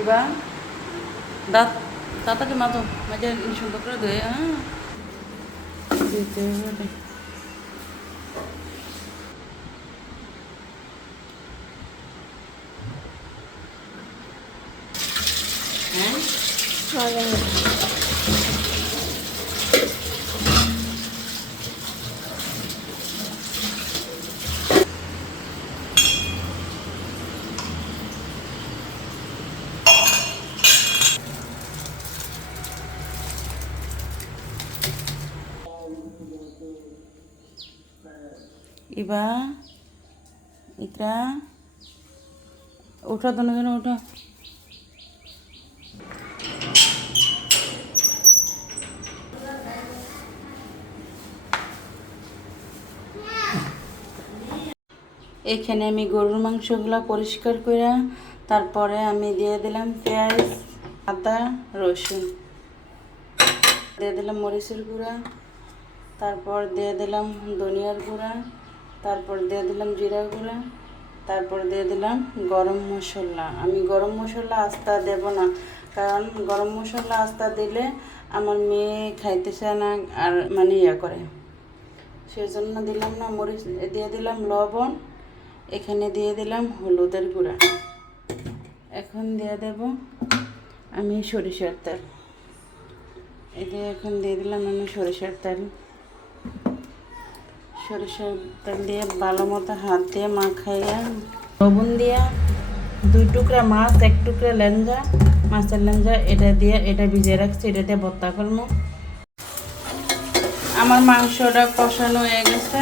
এবার দাঁত দাঁতাকে মাতো মাঝে সুন্দর করে ধুয়ে হ্যাঁ? হ্যাঁ? ইবা ইকরা ওঠো দুজন ওঠো এখানে আমি গরুর মাংসগুলো পরিষ্কার করে তারপরে আমি দিয়ে দিলাম পেঁয়াজ, আদা, রসুন। দিয়ে দিলাম মরিচের গুঁড়া, তারপর দিয়ে দিলাম ধনিয়ার গুঁড়া। তারপর দিয়ে দিলাম জিরা গুঁড়া, তারপর দিয়ে দিলাম গরম মশলা। আমি গরম মশলা আস্তা দেব না, কারণ গরম মশলা আস্তা দিলে আমার মেয়ে খাইতে চায় না আর মানে ইয়া করে। সেজন্য দিলাম না মরিচ, দিয়ে দিলাম লবণ, এখানে দিয়ে দিলাম হলুদের গুঁড়া। এখন দিয়ে দেব আমি সরিষার তেল। এই যে এখন দিয়ে দিলাম আমি সরিষার তেল। সরিষার তেল দিয়ে ভালো মতো হাত দিয়ে মাখাইয়া, লবণ দিয়া দুই টুকরা মাছ, এক টুকরা লেঞ্জা মাছের লেঞ্জা এটা দিয়ে এটা ভিজিয়ে রাখছি, এটা দিয়ে ভর্তা করব। আমার মাংসটা কষানো হয়ে গেছে।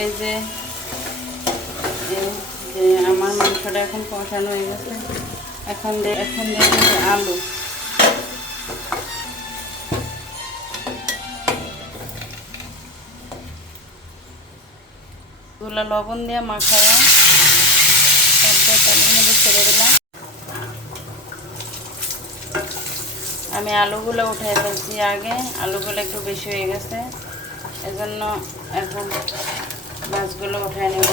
এই যে আমার মাংসটা এখন কষানো হয়ে গেছে। এখন এখন দিয়ে আলু। গুলা লবণ দিয়ে মাখাইয়া তারপর ছেড়ে দিলাম। আমি আলুগুলো উঠে ফেলছি আগে, আলুগুলো একটু বেশি হয়ে গেছে। এজন্য এখন মাছগুলো উঠাই নেব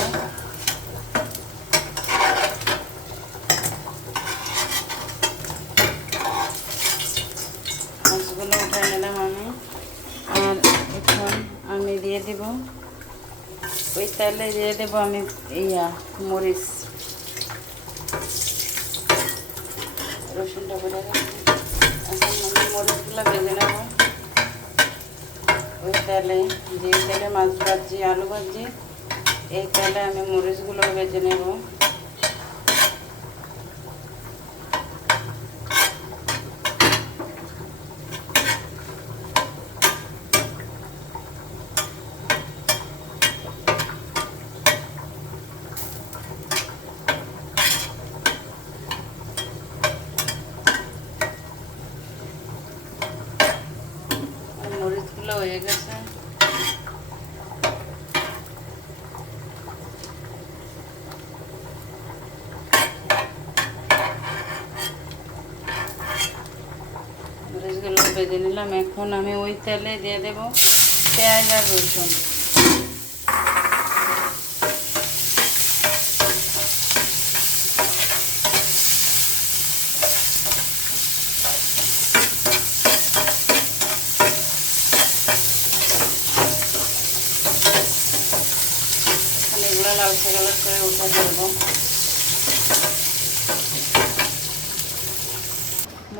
মাছগুলো উঠায় নিলাম আমি আর এখন আমি দিয়ে দিব ওই তেলে দিয়ে দেবো আমি ইয়া, মরিচ। রসুনটা এখন আমি মরিচগুলো ভেজে নেব। ওই তেলে যে তেলে মাছ ভাজি, আলু ভাজি, এই তেলে আমি মরিচগুলো ভেজে নেব আর মরিচগুলো হয়ে গেছে মরিচগুলো ভেজে নিলাম। এখন আমি ওই তেলে দিয়ে দেব পেঁয়াজ আর রসুন। লালচে কালার করে উঠে ফেলব।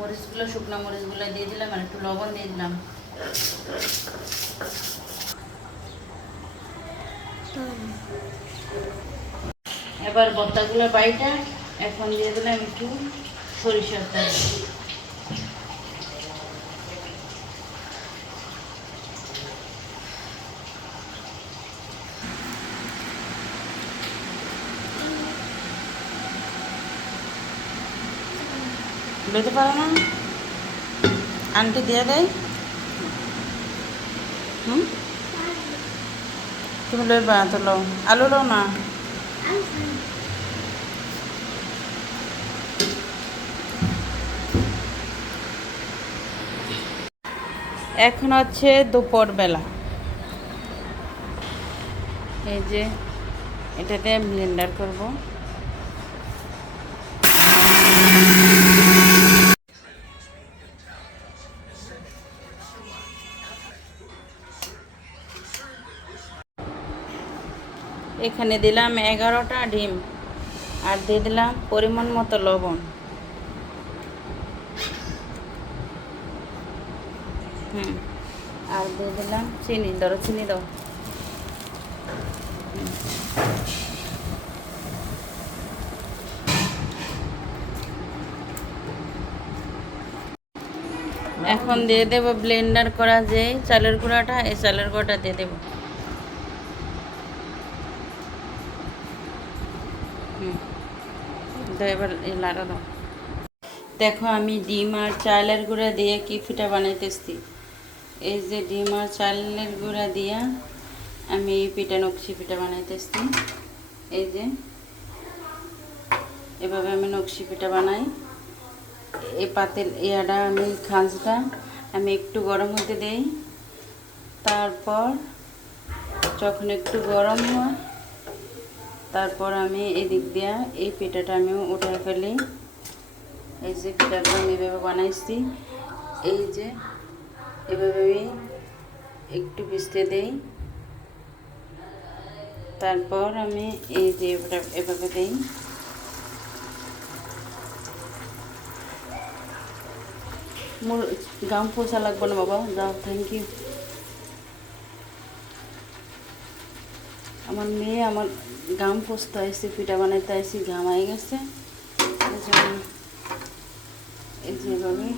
মরিচগুলো, শুকনো মরিচগুলো দিয়ে দিলাম আর একটু লবণ দিয়ে দিলাম। এবার বত্তাগুলো বাইটা, এখন দিয়ে দিলাম একটু সরিষার তেল। বেতে পারে না আন্টি দিয়ে দেয় হুম? তুমি লইবা তো লো আলু লো না? এখন হচ্ছে দুপুরবেলা। এই যে, এটাতে ব্লেন্ডার করব। এখানে দিলাম এগারোটা ডিম আর দিয়ে দিলাম পরিমাণ মতো লবণ। হুম, আর দিয়ে দিলাম চিনি, ধরো চিনি দাও। এখন দিয়ে দেবো ব্লেন্ডার করা যে চালের গুঁড়াটা, এই চালের গুঁড়াটা দিয়ে দেবো। এবার লাড়া দাও। দেখো আমি ডিম আর চালের গুঁড়া দিয়ে কি পিঠা বানাইতেছি। এই যে ডিম আর চালের গুঁড়া দিয়া আমি এই পিঠা নকশি পিঠা বানাইতেছি। এই যে এভাবে আমি নকশি পিঠা বানাই। এই পাতের ইয়াটা আমি খাঁজটা আমি একটু গরম হতে দেই। তারপর যখন একটু গরম হয় তারপর আমি এদিক দিয়া এই পিঠাটা আমি উঠে ফেলি। এই যে পিঠাটা আমি এভাবে বানাইছি। এই যে এভাবে আমি একটু ভিজতে দেই। তারপর আমি এই যে এভাবে- দিই। গাম পোষা লাগবে না বাবা। যাও থ্যাংক ইউ আমার মেয়ে আমার গাম পোষতে আসছে পিঠা বানাইতে আসছি ঘামাই গেছে। এই যেভাবে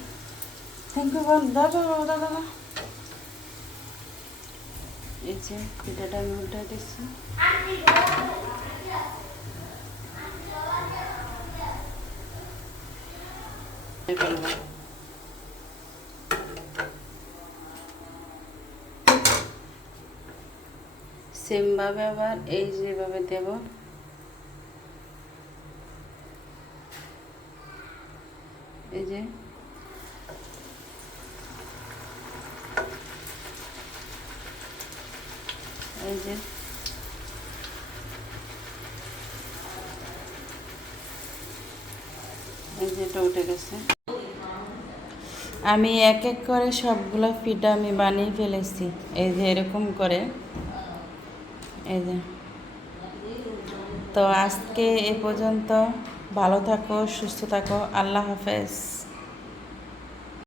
থ্যাংক ইউ দাদা দাদা দাদা এই যে পিঠাটা আমি উল্টাই দিচ্ছি। সেমভাবে আবার এই যেভাবে দেব। এই যে। এই যে। এই যেটা উঠে গেছে। আমি এক এক করে সবগুলো পিঠা আমি বানিয়ে ফেলেছি। এই যে এরকম করে। এই যে। তো আজকে এ পর্যন্ত ভালো থাকো সুস্থ থাকো আল্লাহ হাফেজ।